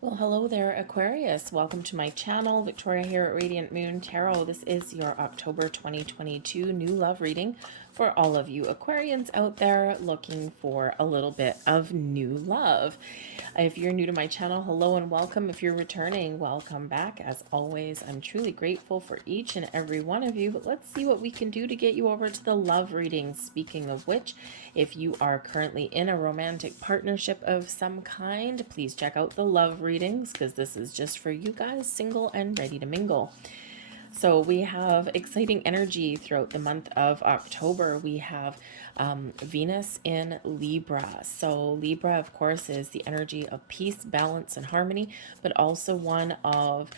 Well, hello there, Aquarius. Welcome to my channel. Victoria here at Radiant Moon Tarot. This is your October 2022 new love reading for all of you Aquarians out there looking for a little bit of new love. If you're new to my channel, hello and welcome. If you're returning, welcome back. As always, I'm truly grateful for each and every one of you, but let's see what we can do to get you over to the love reading. Speaking of which, if you are currently in a romantic partnership of some kind, please check out the love readings because this is just for you guys, single and ready to mingle. So we have exciting energy throughout the month of October. We have Venus in Libra. So Libra, of course, is the energy of peace, balance, and harmony, but also one of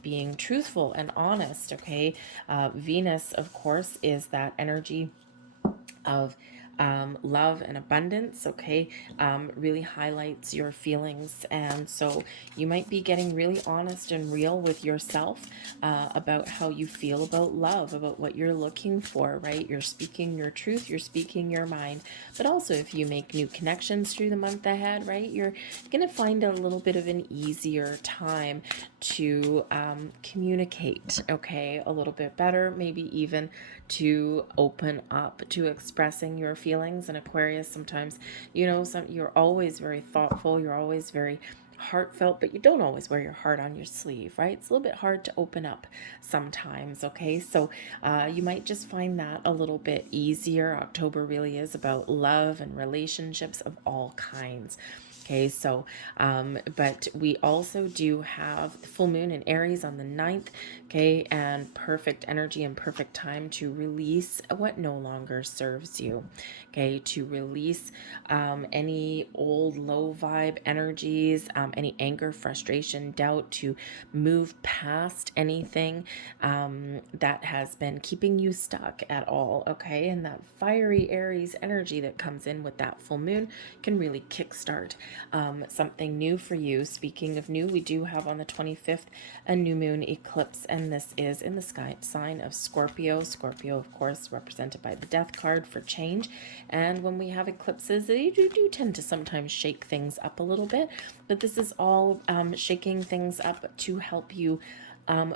being truthful and honest, okay? Venus, of course, is that energy of love and abundance, okay? Really highlights your feelings. And so you might be getting really honest and real with yourself about how you feel about love, about what you're looking for, right? You're speaking your truth, you're speaking your mind. But also, if you make new connections through the month ahead, right, you're going to find a little bit of an easier time to communicate, okay, a little bit better, maybe even to open up to expressing your feelings. And Aquarius, sometimes, you're always very thoughtful, you're always very heartfelt, but you don't always wear your heart on your sleeve, right? It's a little bit hard to open up sometimes, okay? So you might just find that a little bit easier. October really is about love and relationships of all kinds. Okay, so, but we also do have the full moon in Aries on the 9th, okay, and perfect energy and perfect time to release what no longer serves you, okay, to release any old low vibe energies, any anger, frustration, doubt, to move past anything that has been keeping you stuck at all, okay, and that fiery Aries energy that comes in with that full moon can really kickstart something new for you. Speaking of new, we do have on the 25th a new moon eclipse, and this is in the sky sign of Scorpio. Scorpio, of course, represented by the death card for change. And when we have eclipses, they do tend to sometimes shake things up a little bit, but this is all shaking things up to help you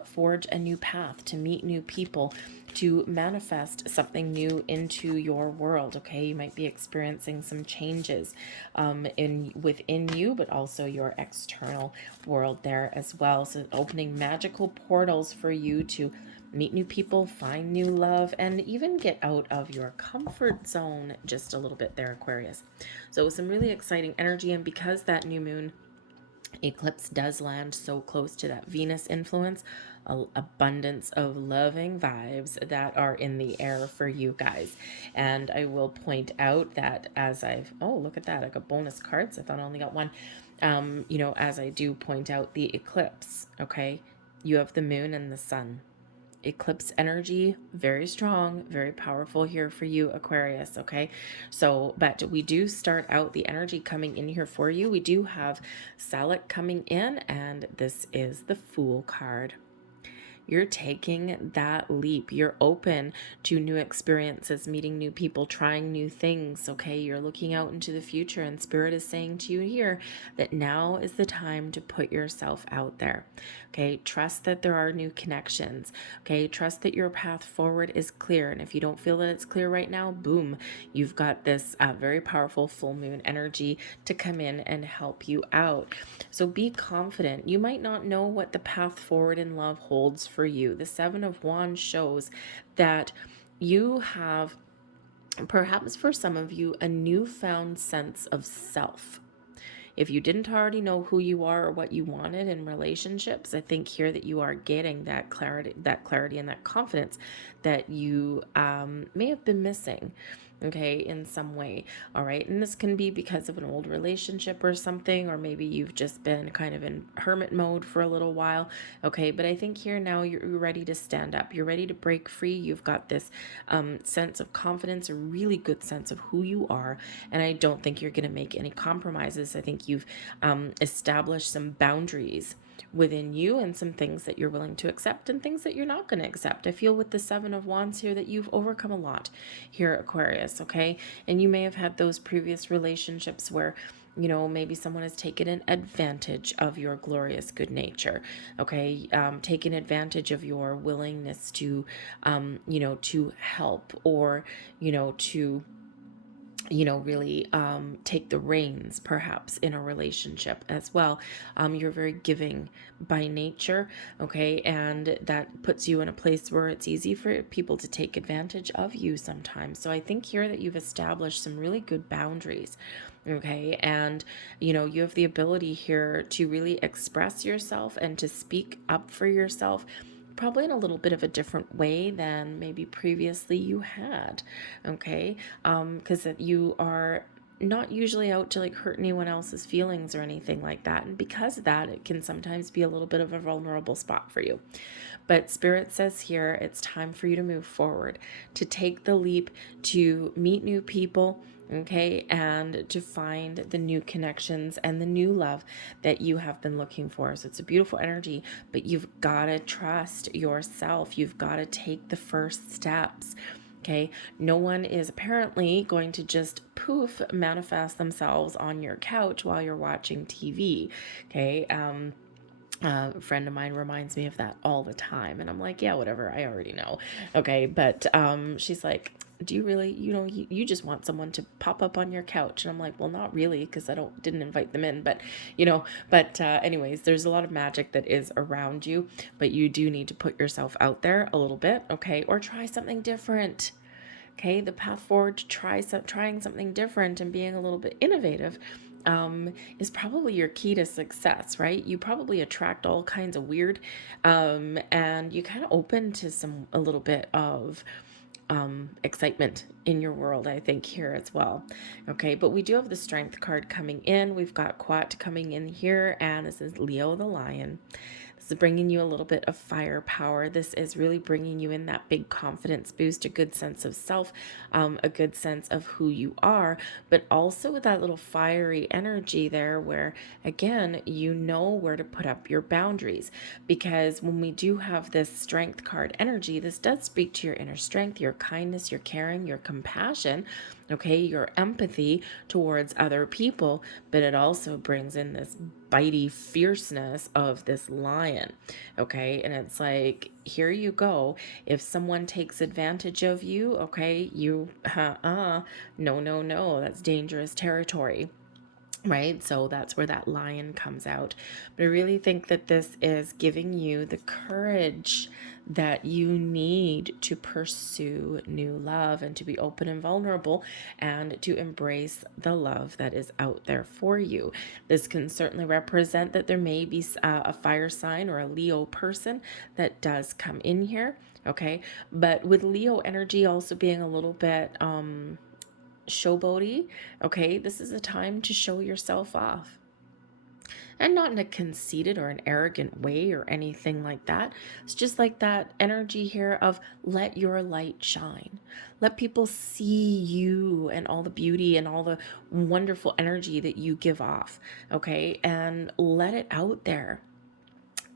forge a new path, to meet new people, to manifest something new into your world. Okay, you might be experiencing some changes within you, but also your external world there as well. So opening magical portals for you to meet new people, find new love, and even get out of your comfort zone just a little bit there, Aquarius. So some really exciting energy, and because that new moon eclipse does land so close to that Venus influence, abundance of loving vibes that are in the air for you guys. And I will point out that oh, look at that, I got bonus cards. I thought I only got one. As I do point out the eclipse, okay, you have the moon and the sun. Eclipse energy, very strong, very powerful here for you, Aquarius, okay? So, but we do start out the energy coming in here for you. We do have Salic coming in, and this is the Fool card. You're taking that leap. You're open to new experiences, meeting new people, trying new things, okay? You're looking out into the future, and Spirit is saying to you here that now is the time to put yourself out there, okay? Trust that there are new connections, okay? Trust that your path forward is clear, and if you don't feel that it's clear right now, boom, you've got this very powerful full moon energy to come in and help you out. So be confident. You might not know what the path forward in love holds for you. The Seven of Wands shows that you have, perhaps for some of you, a newfound sense of self. If you didn't already know who you are or what you wanted in relationships, I think here that you are getting that clarity and that confidence that you may have been missing, okay, in some way. All right, and this can be because of an old relationship or something, or maybe you've just been kind of in hermit mode for a little while, okay, but I think here now you're ready to stand up, you're ready to break free. You've got this sense of confidence, a really good sense of who you are, and I don't think you're going to make any compromises. I think you've established some boundaries within you, and some things that you're willing to accept and things that you're not going to accept. I feel with the Seven of Wands here that you've overcome a lot here, Aquarius, okay? And you may have had those previous relationships where, you know, maybe someone has taken an advantage of your glorious good nature, okay? Taken advantage of your willingness to, you know, to help, or, you know, to, you know, really take the reins perhaps in a relationship as well. You're very giving by nature, okay? And that puts you in a place where it's easy for people to take advantage of you sometimes. So I think here that you've established some really good boundaries, okay? And, you know, you have the ability here to really express yourself and to speak up for yourself, probably in a little bit of a different way than maybe previously you had, okay? Because you are not usually out to like hurt anyone else's feelings or anything like that, and because of that, it can sometimes be a little bit of a vulnerable spot for you. But Spirit says here it's time for you to move forward, to take the leap, to meet new people, okay, and to find the new connections and the new love that you have been looking for. So it's a beautiful energy, but you've got to trust yourself. You've got to take the first steps. Okay, no one is apparently going to just poof manifest themselves on your couch while you're watching TV. Okay, a friend of mine reminds me of that all the time, and I'm like, yeah, whatever, I already know. Okay, but she's like, do you really, you know, you just want someone to pop up on your couch? And I'm like, well, not really, because I didn't invite them in, but you know, but anyways, there's a lot of magic that is around you, but you do need to put yourself out there a little bit, okay, or try something different. Okay, the path forward to trying something different and being a little bit innovative is probably your key to success, right? You probably attract all kinds of weird, and you kind of open to a little bit of excitement in your world, I think, here as well. Okay, but we do have the Strength card coming in. We've got Quat coming in here, and this is Leo the Lion. This is bringing you a little bit of firepower. This is really bringing you in that big confidence boost, a good sense of self, a good sense of who you are, but also with that little fiery energy there where, again, you know where to put up your boundaries. Because when we do have this Strength card energy, this does speak to your inner strength, your kindness, your caring, your compassion, okay, your empathy towards other people, but it also brings in this bitey fierceness of this lion, okay? And it's like, here you go. If someone takes advantage of you, okay, you, no, that's dangerous territory. Right, so that's where that lion comes out. But I really think that this is giving you the courage that you need to pursue new love and to be open and vulnerable and to embrace the love that is out there for you. This can certainly represent that there may be a fire sign or a Leo person that does come in here, okay? But with Leo energy also being a little bit showboaty, okay, this is a time to show yourself off. And not in a conceited or an arrogant way or anything like that. It's just like that energy here of let your light shine. Let people see you and all the beauty and all the wonderful energy that you give off, okay? And let it out there.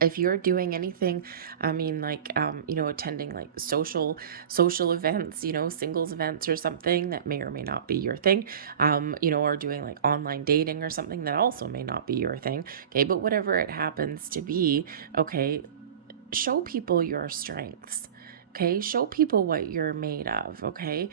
If you're doing anything, I mean, like, you know, attending like social events, you know, singles events or something that may or may not be your thing, you know, or doing like online dating or something that also may not be your thing. Okay, but whatever it happens to be, okay, show people your strengths. Okay, show people what you're made of. Okay,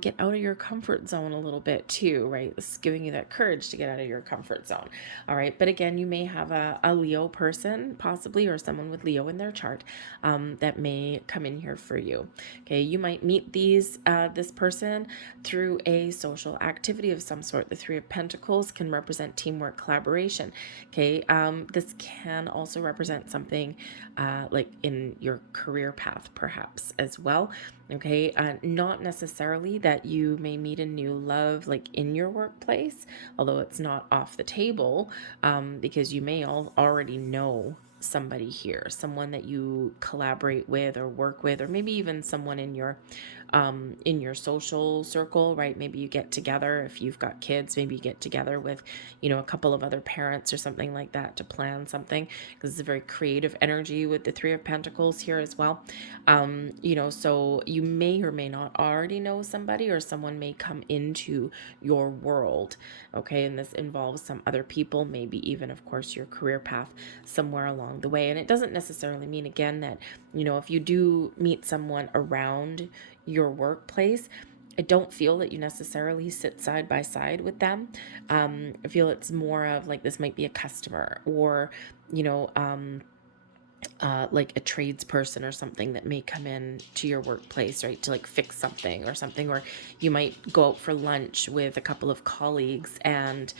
get out of your comfort zone a little bit too, right? This is giving you that courage to get out of your comfort zone. All right, but again, you may have a Leo person possibly, or someone with Leo in their chart, that may come in here for you. Okay, you might meet this person through a social activity of some sort. The Three of Pentacles can represent teamwork, collaboration. Okay, this can also represent something like in your career path perhaps as well. Okay, not necessarily that you may meet a new love like in your workplace, although it's not off the table, because you may already know somebody here, someone that you collaborate with or work with, or maybe even someone in your social circle, right? Maybe you get together, if you've got kids, maybe you get together with, a couple of other parents or something like that to plan something, because it's a very creative energy with the Three of Pentacles here as well. So you may or may not already know somebody, or someone may come into your world. Okay. And this involves some other people, maybe even, of course, your career path somewhere along the way. And it doesn't necessarily mean, again, that, if you do meet someone around your workplace, I don't feel that you necessarily sit side by side with them. I feel it's more of like, this might be a customer, or, like a tradesperson or something that may come in to your workplace, right, to like fix something or something. Or you might go out for lunch with a couple of colleagues and,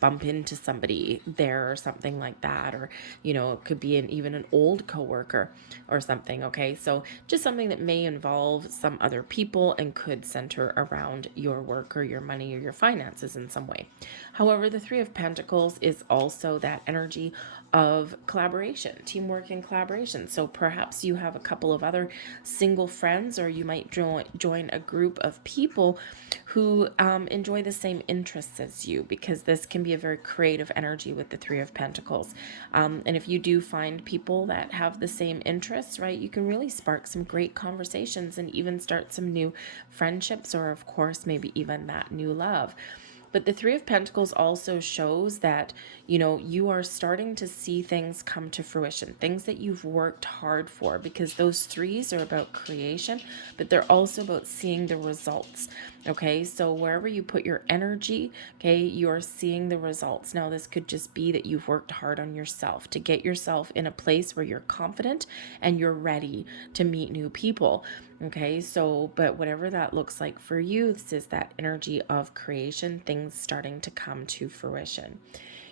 bump into somebody there or something like that. Or, it could be even an old coworker or something. Okay. So just something that may involve some other people and could center around your work or your money or your finances in some way. However, the Three of Pentacles is also that energy of collaboration, teamwork, and collaboration. So perhaps you have a couple of other single friends, or you might join a group of people who enjoy the same interests as you, because this can be a very creative energy with the Three of Pentacles. And if you do find people that have the same interests, right, you can really spark some great conversations and even start some new friendships, or of course, maybe even that new love. But the Three of Pentacles also shows that, you are starting to see things come to fruition, things that you've worked hard for, because those threes are about creation, but they're also about seeing the results. Okay. So wherever you put your energy, okay, you're seeing the results. Now, this could just be that you've worked hard on yourself to get yourself in a place where you're confident and you're ready to meet new people. Okay, so, but whatever that looks like for you, this is that energy of creation, things starting to come to fruition.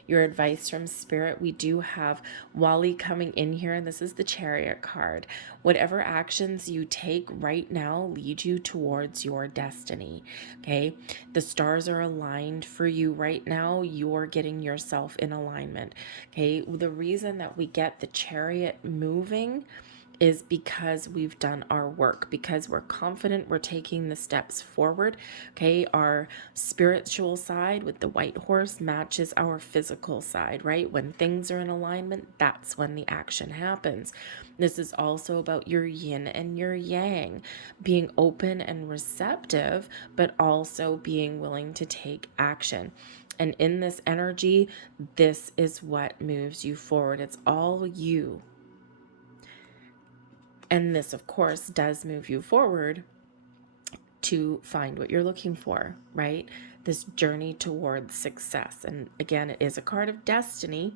Your advice from Spirit, we do have Wally coming in here, and this is the Chariot card. Whatever actions you take right now lead you towards your destiny. Okay, the stars are aligned for you right now. You're getting yourself in alignment. Okay, the reason that we get the Chariot moving is because we've done our work, because we're confident we're taking the steps forward. Okay, our spiritual side with the white horse matches our physical side, right? When things are in alignment, that's when the action happens. This is also about your yin and your yang, being open and receptive, but also being willing to take action. And in this energy, this is what moves you forward. It's all you. And this, of course, does move you forward to find what you're looking for, right? This journey towards success. And again, it is a card of destiny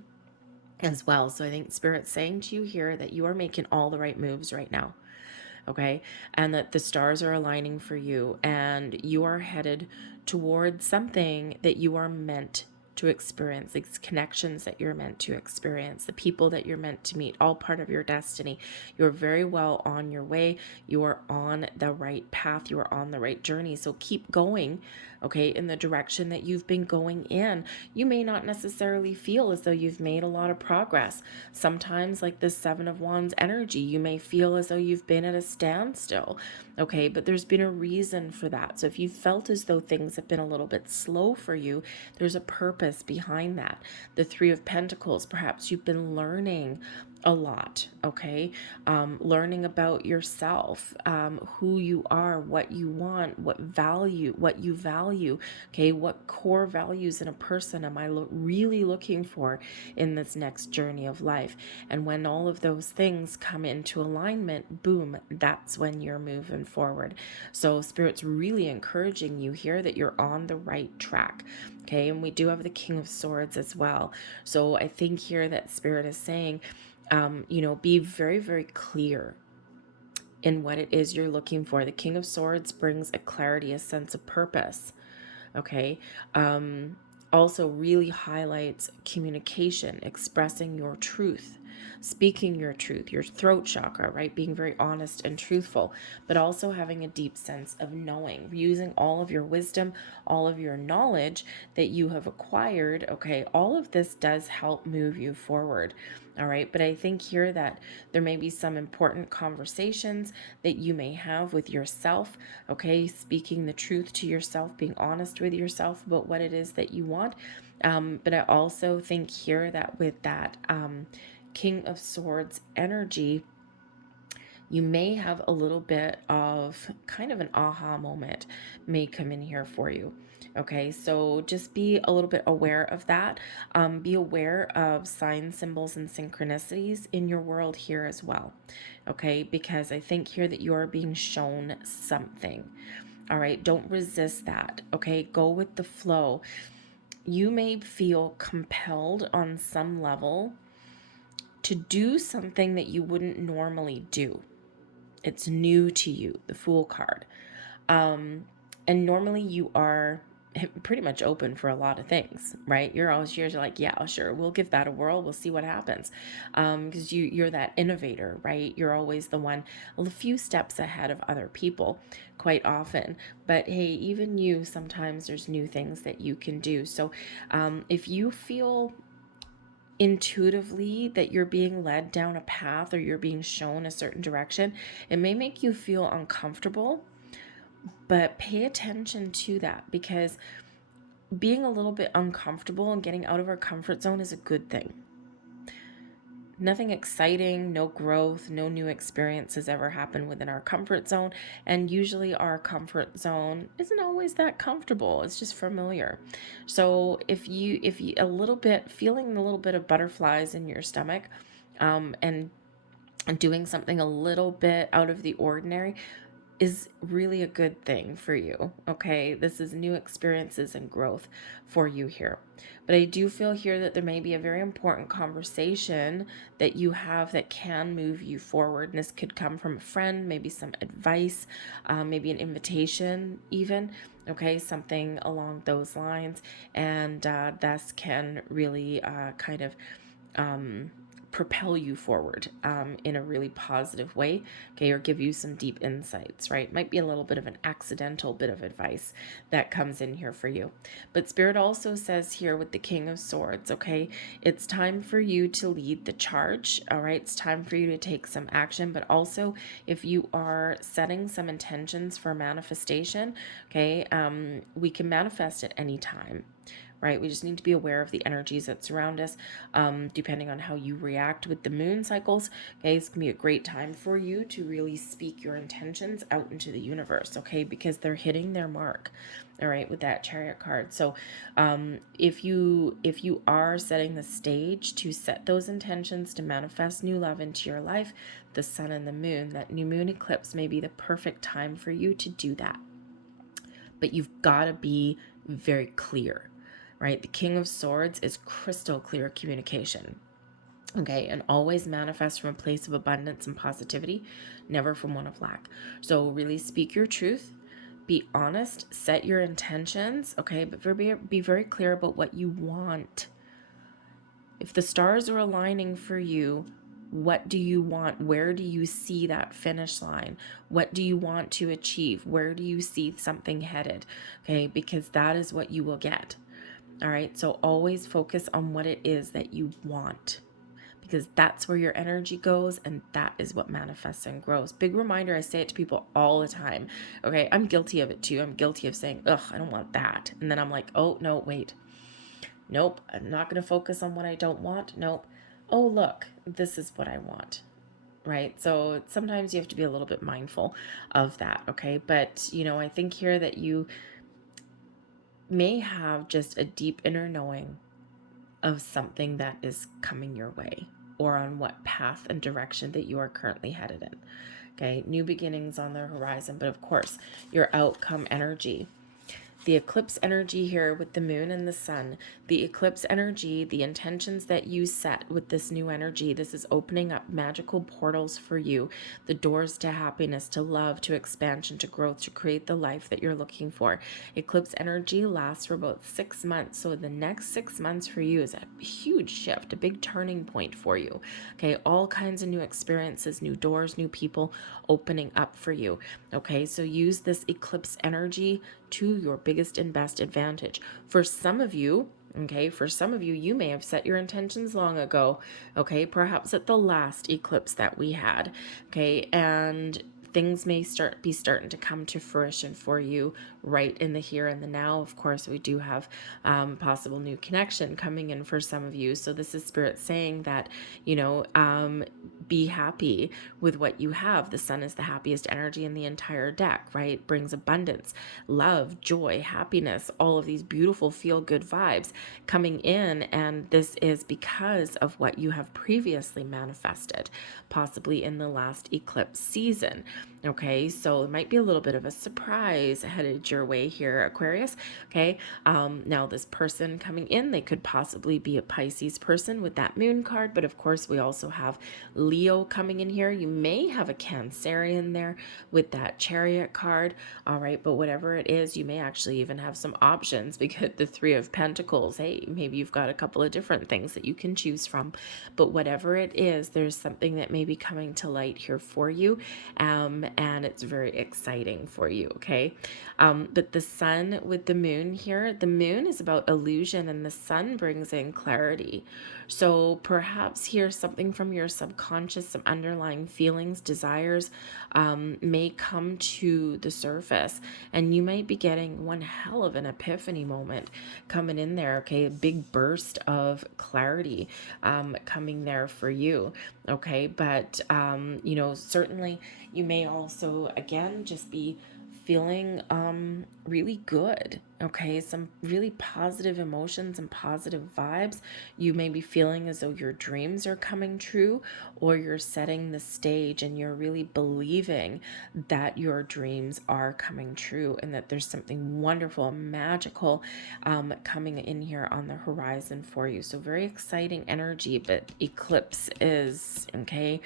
as well. So I think Spirit's saying to you here that you are making all the right moves right now. Okay. And that the stars are aligning for you, and you are headed towards something that you are meant to experience, these connections that you're meant to experience, the people that you're meant to meet, all part of your destiny. You're very well on your way. You are on the right path. You are on the right journey. So keep going, okay, in the direction that you've been going in. You may not necessarily feel as though you've made a lot of progress. Sometimes, like this Seven of Wands energy, you may feel as though you've been at a standstill, okay, but there's been a reason for that. So if you felt as though things have been a little bit slow for you, there's a purpose behind that. The Three of Pentacles, perhaps you've been learning a lot, okay? Learning about yourself, who you are, what you want, what you value, okay? What core values in a person am I really looking for in this next journey of life? And when all of those things come into alignment, boom, that's when you're moving forward. So Spirit's really encouraging you here that you're on the right track. Okay, and we do have the King of Swords as well. So I think here that Spirit is saying, be very, very clear in what it is you're looking for. The King of Swords brings a clarity, a sense of purpose. Okay. Also really highlights communication, expressing your truth. speaking your truth, your throat chakra, right? Being very honest and truthful, but also having a deep sense of knowing, using all of your wisdom, all of your knowledge that you have acquired. Okay, all of this does help move you forward. All right, but I think here that there may be some important conversations that you may have with yourself. Okay, speaking the truth to yourself, being honest with yourself about what it is that you want. But I also think here that with that King of Swords energy, you may have a little bit of kind of an aha moment may come in here for you. Okay, so just be a little bit aware of that. Be aware of signs, symbols, and synchronicities in your world here as well. Okay, because I think here that you are being shown something. All right, don't resist that. Okay, go with the flow. You may feel compelled on some level to do something that you wouldn't normally do. It's new to you, the Fool card. And normally you are pretty much open for a lot of things, right? You're always here, you're like, yeah, sure, we'll give that a whirl. We'll see what happens. Because you're that innovator, right? You're always the one a few steps ahead of other people quite often. But hey, even you, sometimes there's new things that you can do. So if you feel intuitively that you're being led down a path or you're being shown a certain direction, it may make you feel uncomfortable, but pay attention to that, because being a little bit uncomfortable and getting out of our comfort zone is a good thing. Nothing exciting, no growth, no new experiences ever happen within our comfort zone. And usually our comfort zone isn't always that comfortable. It's just familiar. So if you a little bit, feeling a little bit of butterflies in your stomach, and doing something a little bit out of the ordinary is really a good thing for you. Okay, this is new experiences and growth for you here. But I do feel here that there may be a very important conversation that you have that can move you forward. And this could come from a friend, maybe some advice, maybe an invitation even. Okay, something along those lines. And this can really kind of propel you forward in a really positive way, okay, or give you some deep insights, right? Might be a little bit of an accidental bit of advice that comes in here for you. But Spirit also says here with the King of Swords, okay, it's time for you to lead the charge, all right? It's time for you to take some action, but also if you are setting some intentions for manifestation, okay, we can manifest at any time. Right? We just need to be aware of the energies that surround us, depending on how you react with the moon cycles. Okay, it's gonna be a great time for you to really speak your intentions out into the universe, okay, because they're hitting their mark. All right, with that Chariot card. So if you are setting the stage to set those intentions to manifest new love into your life, the sun and the moon, that new moon eclipse may be the perfect time for you to do that. But you've got to be very clear. Right? The King of Swords is crystal clear communication. Okay, and always manifest from a place of abundance and positivity, never from one of lack. So really speak your truth, be honest, set your intentions, okay, but be very clear about what you want. If the stars are aligning for you, what do you want? Where do you see that finish line? What do you want to achieve? Where do you see something headed? Okay, because that is what you will get. All right, so always focus on what it is that you want, because that's where your energy goes and that is what manifests and grows. Big reminder, I say it to people all the time. Okay, I'm guilty of it too. I'm guilty of saying, ugh, I don't want that. And then I'm like, oh, no, wait. Nope, I'm not going to focus on what I don't want. Nope. Oh, look, this is what I want. Right? So sometimes you have to be a little bit mindful of that. Okay, but I think here that you may have just a deep inner knowing of something that is coming your way, or on what path and direction that you are currently headed in. Okay, new beginnings on the horizon, but of course, your outcome energy. the eclipse energy here with the moon and the sun, the eclipse energy, the intentions that you set with this new energy, this is opening up magical portals for you, the doors to happiness, to love, to expansion, to growth, to create the life that you're looking for. Eclipse energy lasts for about 6 months. So the next 6 months for you is a huge shift, a big turning point for you. Okay, all kinds of new experiences, new doors, new people opening up for you. Okay, so use this eclipse energy to your biggest and best advantage. For some of you, okay, for some of you, you may have set your intentions long ago, okay, perhaps at the last eclipse that we had, okay, and things may starting to come to fruition for you right in the here and the now. Of course, we do have possible new connection coming in for some of you. So this is Spirit saying that, be happy with what you have. The sun is the happiest energy in the entire deck, right? Brings abundance, love, joy, happiness, all of these beautiful feel-good vibes coming in. And this is because of what you have previously manifested, possibly in the last eclipse season. Okay, so it might be a little bit of a surprise headed your way here, Aquarius. Okay, now this person coming in, they could possibly be a Pisces person with that moon card, but of course we also have Leo coming in here. You may have a Cancerian there with that Chariot card. All right, but whatever it is, you may actually even have some options because the Three of Pentacles, hey, maybe you've got a couple of different things that you can choose from. But whatever it is, there's something that may be coming to light here for you. And it's very exciting for you, okay? But the sun with the moon here, the moon is about illusion and the sun brings in clarity. So perhaps here something from your subconscious, some underlying feelings, desires may come to the surface, and you might be getting one hell of an epiphany moment coming in there, okay? A big burst of clarity coming there for you, okay? But, certainly you may also, again, just be feeling really good, okay? Some really positive emotions and positive vibes. You may be feeling as though your dreams are coming true, or you're setting the stage and you're really believing that your dreams are coming true and that there's something wonderful, magical coming in here on the horizon for you. So very exciting energy, but eclipse is, okay?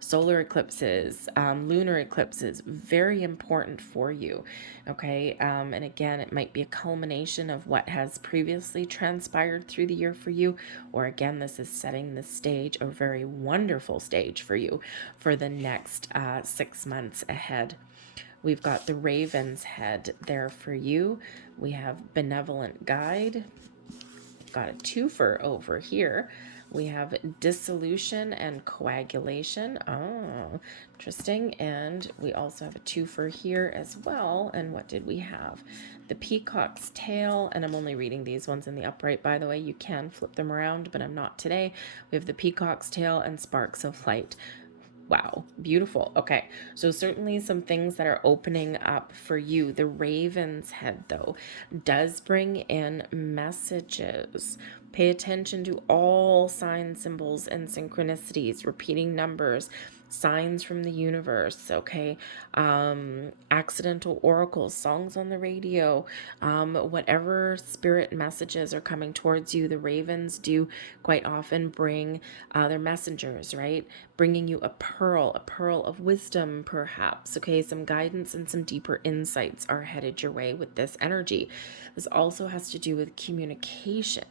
Solar eclipses, lunar eclipses, very important for you, okay? And again, it might be a culmination of what has previously transpired through the year for you, or again, this is setting the stage, a very wonderful stage for you for the next 6 months ahead. We've got the Raven's Head there for you. We have Benevolent Guide. Got a twofer over here. We have dissolution and coagulation. Oh, interesting. And we also have a twofer here as well. And what did we have? The peacock's tail. And I'm only reading these ones in the upright, by the way. You can flip them around, but I'm not today. We have the peacock's tail and sparks of light. Wow, beautiful. Okay, so certainly some things that are opening up for you. The Raven's Head, though, does bring in messages. Pay attention to all signs, symbols, and synchronicities, repeating numbers, signs from the universe, okay? Accidental oracles, songs on the radio, whatever spirit messages are coming towards you. The ravens do quite often bring their messengers, right? Bringing you a pearl of wisdom, perhaps, okay? Some guidance and some deeper insights are headed your way with this energy. This also has to do with communication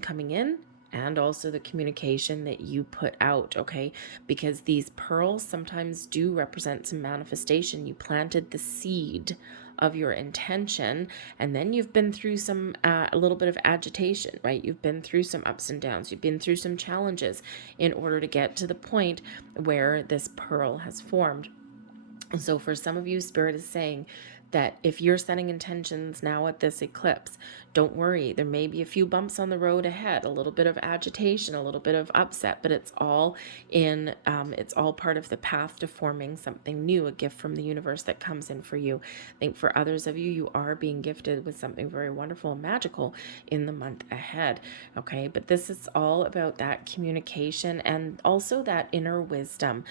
coming in, and also the communication that you put out, okay? Because these pearls sometimes do represent some manifestation. You planted the seed of your intention, and then you've been through some a little bit of agitation, right? You've been through some ups and downs. You've been through some challenges in order to get to the point where this pearl has formed. And so for some of you, Spirit is saying that if you're setting intentions now at this eclipse, don't worry. There may be a few bumps on the road ahead, a little bit of agitation, a little bit of upset, but it's all it's all part of the path to forming something new, a gift from the universe that comes in for you. I think for others of you, you are being gifted with something very wonderful and magical in the month ahead. Okay, but this is all about that communication and also that inner wisdom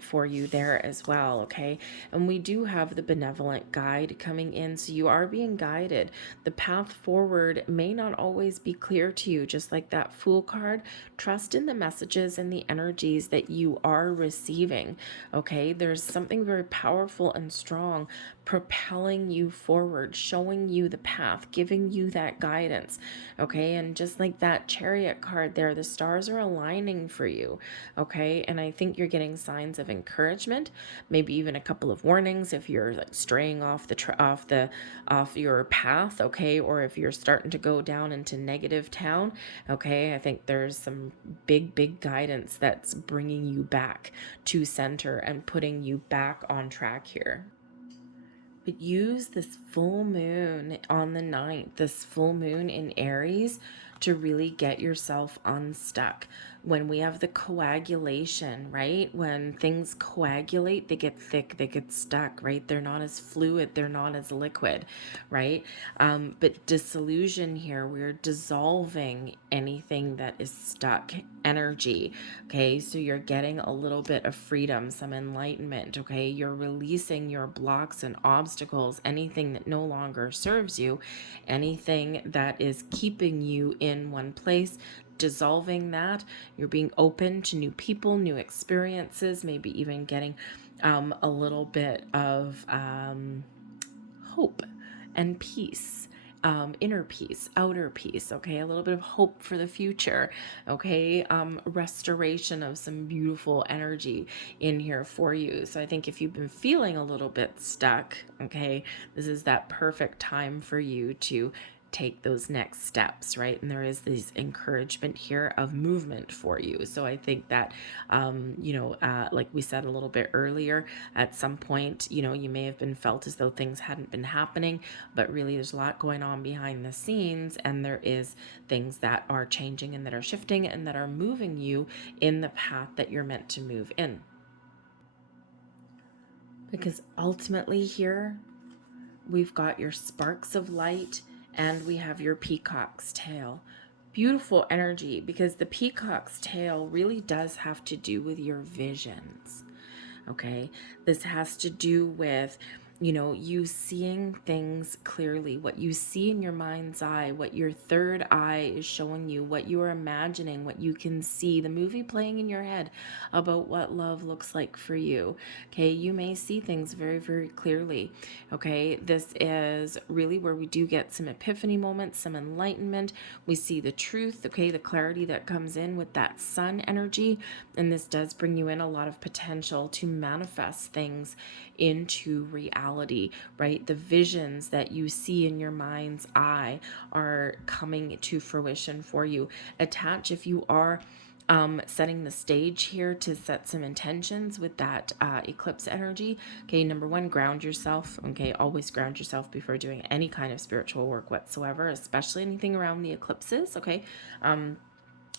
for you there as well. Okay, and we do have the benevolent guide guide coming in. So you are being guided. The path forward may not always be clear to you, just like that Fool card. Trust in the messages and the energies that you are receiving. Okay, there's something very powerful and strong propelling you forward, showing you the path, giving you that guidance. Okay, and just like that Chariot card there, the stars are aligning for you. Okay, and I think you're getting signs of encouragement, maybe even a couple of warnings if you're like straying off off your path. Okay, or if you're starting to go down into negative town. Okay, I think there's some big guidance that's bringing you back to center and putting you back on track here. But use this full moon on the 9th, this full moon in Aries, to really get yourself unstuck. When we have the coagulation, right? When things coagulate, they get thick, they get stuck, right? They're not as fluid, they're not as liquid, right? But dissolution here, we're dissolving anything that is stuck energy. Okay, so you're getting a little bit of freedom, some enlightenment. Okay, you're releasing your blocks and obstacles, anything that no longer serves you, anything that is keeping you in one place, dissolving that. You're being open to new people, new experiences, maybe even getting a little bit of hope and peace, inner peace, outer peace. Okay, a little bit of hope for the future. Okay, restoration of some beautiful energy in here for you. So I think if you've been feeling a little bit stuck, okay, this is that perfect time for you to take those next steps, right? And there is this encouragement here of movement for you. So I think that, like we said a little bit earlier, at some point, you may have been felt as though things hadn't been happening, but really there's a lot going on behind the scenes, and there is things that are changing and that are shifting and that are moving you in the path that you're meant to move in. Because ultimately here, we've got your sparks of light and we have your peacock's tail. Beautiful energy, because the peacock's tail really does have to do with your visions. Okay, this has to do with you seeing things clearly, what you see in your mind's eye, what your third eye is showing you, what you are imagining, what you can see, the movie playing in your head about what love looks like for you. Okay, you may see things very clearly. Okay, this is really where we do get some epiphany moments, some enlightenment. We see the truth, okay, the clarity that comes in with that sun energy, and this does bring you in a lot of potential to manifest things into reality, right? The visions that you see in your mind's eye are coming to fruition for you. Attach, if you are setting the stage here, to set some intentions with that eclipse energy. Okay, number one, ground yourself. Okay, always ground yourself before doing any kind of spiritual work whatsoever, especially anything around the eclipses. Okay,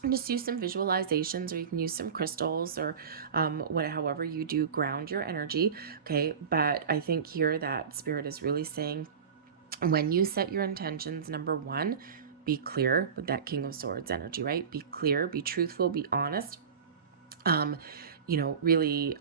just use some visualizations, or you can use some crystals, or however you do ground your energy. Okay, but I think here that Spirit is really saying, when you set your intentions, number one, be clear with that King of Swords energy, right? Be clear, be truthful, be honest. Really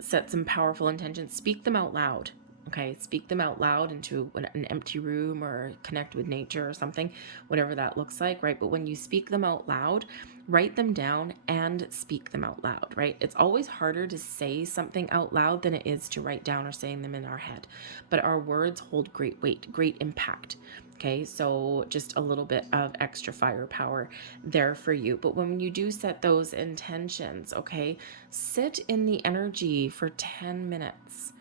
set some powerful intentions, speak them out loud. Okay, speak them out loud into an empty room, or connect with nature or something, whatever that looks like, right? But when you speak them out loud, write them down and speak them out loud, right? It's always harder to say something out loud than it is to write down or saying them in our head. But our words hold great weight, great impact. Okay, so just a little bit of extra firepower there for you. But when you do set those intentions, okay, sit in the energy for 10 minutes.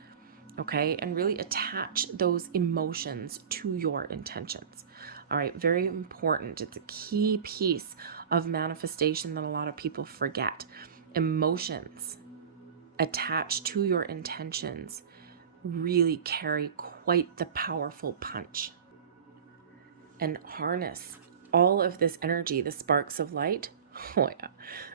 Okay, and really attach those emotions to your intentions. All right, very important. It's a key piece of manifestation that a lot of people forget. Emotions attached to your intentions really carry quite the powerful punch. And harness all of this energy, the sparks of light. Oh yeah,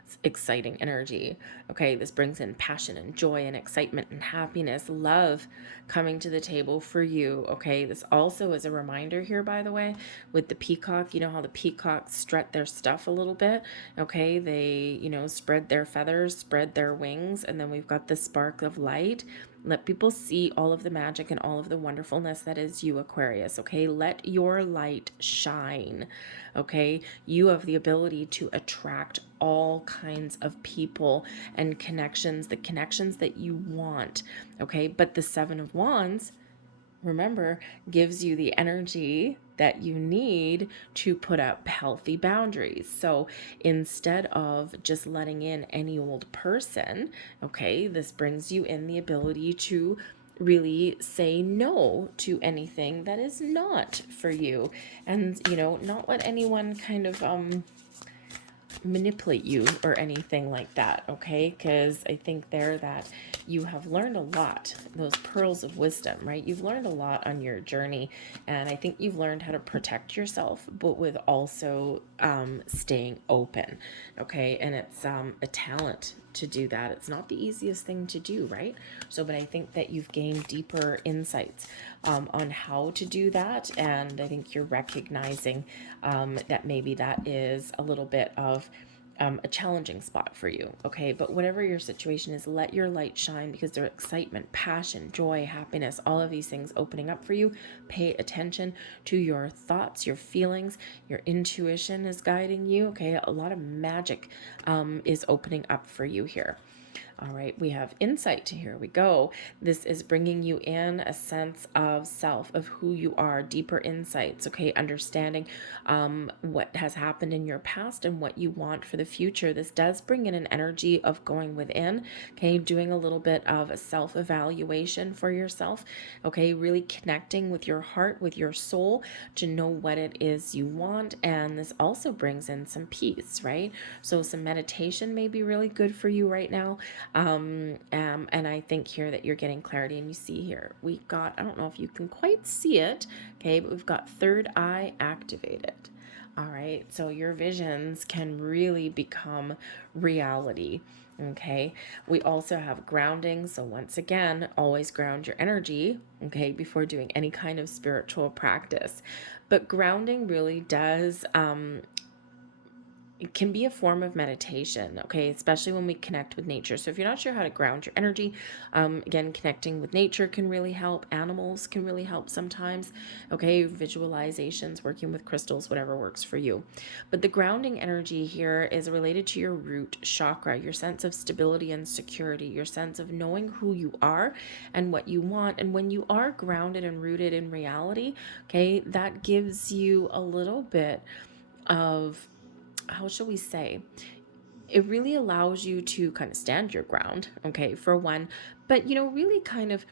it's exciting energy. Okay, this brings in passion and joy and excitement and happiness, love coming to the table for you. Okay, this also is a reminder here, by the way, with the peacock. You know how the peacocks strut their stuff a little bit. Okay, they spread their feathers, spread their wings, and then we've got the spark of light. Let people see all of the magic and all of the wonderfulness that is you, Aquarius, okay? Let your light shine, okay? You have the ability to attract all kinds of people and connections, the connections that you want, okay? But the Seven of Wands, remember, gives you the energy that you need to put up healthy boundaries. So instead of just letting in any old person, okay, this brings you in the ability to really say no to anything that is not for you, and not let anyone kind of manipulate you or anything like that, okay? Because I think there that you have learned a lot, those pearls of wisdom, right? You've learned a lot on your journey, and I think you've learned how to protect yourself, but with also staying open, okay? And it's a talent to do that. It's not the easiest thing to do, right? So, but I think that you've gained deeper insights on how to do that, and I think you're recognizing that maybe that is a little bit of a challenging spot for you, okay? But whatever your situation is, let your light shine, because there's excitement, passion, joy, happiness, all of these things opening up for you. Pay attention to your thoughts, your feelings, your intuition is guiding you, okay? A lot of magic is opening up for you here. All right, we have insight. Here we go. This is bringing you in a sense of self, of who you are, deeper insights, okay? Understanding what has happened in your past and what you want for the future. This does bring in an energy of going within, okay? Doing a little bit of a self-evaluation for yourself, okay? Really connecting with your heart, with your soul, to know what it is you want. And this also brings in some peace, right? So some meditation may be really good for you right now. And I think here that you're getting clarity, and you see here, we got, I don't know if you can quite see it, okay, but we've got third eye activated. All right, so your visions can really become reality. Okay, we also have grounding. So once again, always ground your energy, okay, before doing any kind of spiritual practice. But grounding really does it can be a form of meditation, okay, especially when we connect with nature. So if you're not sure how to ground your energy, again, connecting with nature can really help. Animals can really help sometimes, okay, visualizations, working with crystals, whatever works for you. But the grounding energy here is related to your root chakra, your sense of stability and security, your sense of knowing who you are and what you want. And when you are grounded and rooted in reality, okay, that gives you a little bit of, how shall we say, it really allows you to kind of stand your ground, okay, for one, but really kind of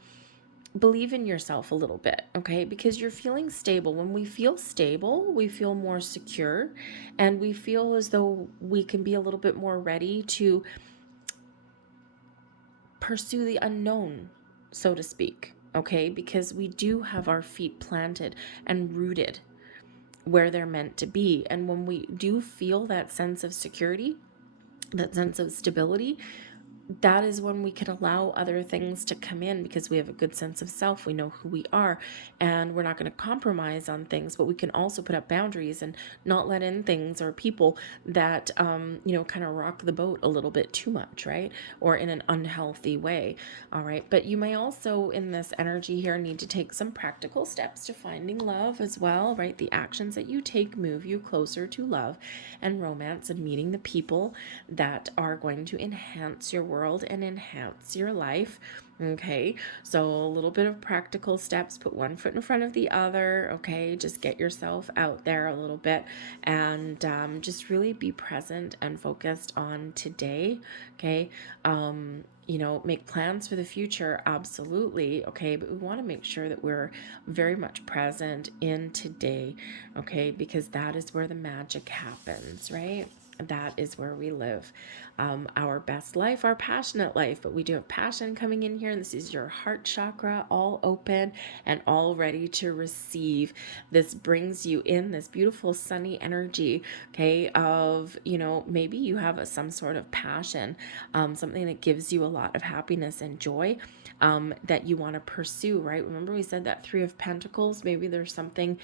believe in yourself a little bit, okay, because you're feeling stable. When we feel stable, we feel more secure, and we feel as though we can be a little bit more ready to pursue the unknown, so to speak, okay, because we do have our feet planted and rooted where they're meant to be. And when we do feel that sense of security, that sense of stability, that is when we can allow other things to come in, because we have a good sense of self. We know who we are, and we're not going to compromise on things, but we can also put up boundaries and not let in things or people that, kind of rock the boat a little bit too much, right? Or in an unhealthy way. All right. But you may also, in this energy here, need to take some practical steps to finding love as well, right? The actions that you take move you closer to love and romance and meeting the people that are going to enhance your world and enhance your life. Okay, so a little bit of practical steps, put one foot in front of the other. Okay, just get yourself out there a little bit, and just really be present and focused on today. Okay, make plans for the future, absolutely, okay, but we want to make sure that we're very much present in today, okay, because that is where the magic happens, right? That is where we live our best life, our passionate life. But we do have passion coming in here, and this is your heart chakra, all open and all ready to receive. This brings you in this beautiful sunny energy, okay, of, maybe you have some sort of passion, something that gives you a lot of happiness and joy, that you want to pursue, right? Remember we said that Three of Pentacles, maybe there's something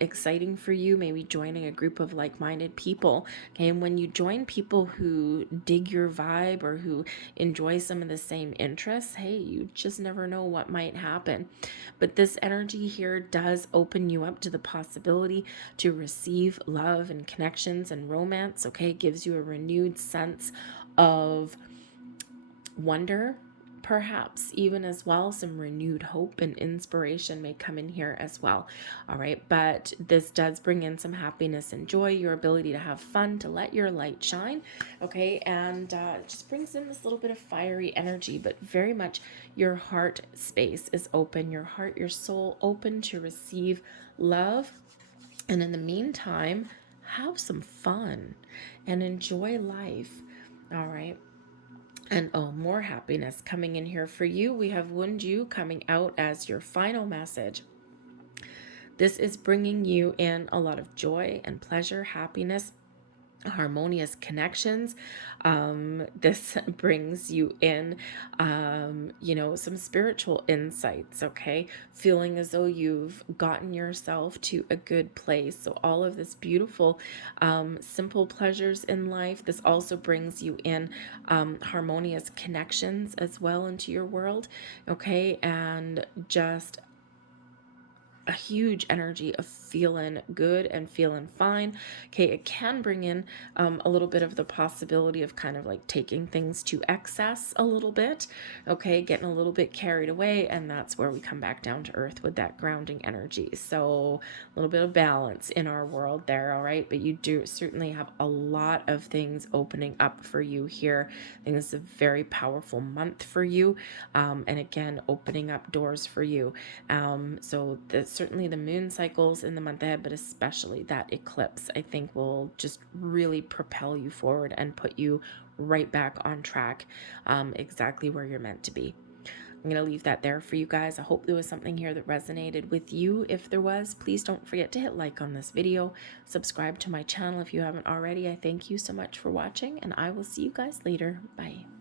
exciting for you, maybe joining a group of like-minded people, okay, and And when you join people who dig your vibe or who enjoy some of the same interests, hey, you just never know what might happen. But this energy here does open you up to the possibility to receive love and connections and romance, okay? It gives you a renewed sense of wonder, perhaps even as well. Some renewed hope and inspiration may come in here as well. All right, but this does bring in some happiness and joy, your ability to have fun, to let your light shine. Okay, and it just brings in this little bit of fiery energy, but very much your heart space is open, your heart, your soul open to receive love. And in the meantime, have some fun and enjoy life. All right. And oh, more happiness coming in here for you. We have Wunju coming out as your final message. This is bringing you in a lot of joy and pleasure, happiness, harmonious connections. This brings you in, some spiritual insights, okay? Feeling as though you've gotten yourself to a good place. So all of this beautiful, simple pleasures in life. This also brings you in harmonious connections as well into your world, okay? And just a huge energy of feeling good and feeling fine. Okay, it can bring in a little bit of the possibility of kind of like taking things to excess a little bit. Okay, getting a little bit carried away, and that's where we come back down to earth with that grounding energy. So a little bit of balance in our world there. All right, but you do certainly have a lot of things opening up for you here. I think this is a very powerful month for you, and again, opening up doors for you. So certainly the moon cycles in the month ahead, but especially that eclipse, I think will just really propel you forward and put you right back on track, exactly where you're meant to be. I'm going to leave that there for you guys. I hope there was something here that resonated with you. If there was, please don't forget to hit like on this video. Subscribe to my channel if you haven't already. I thank you so much for watching, and I will see you guys later. Bye.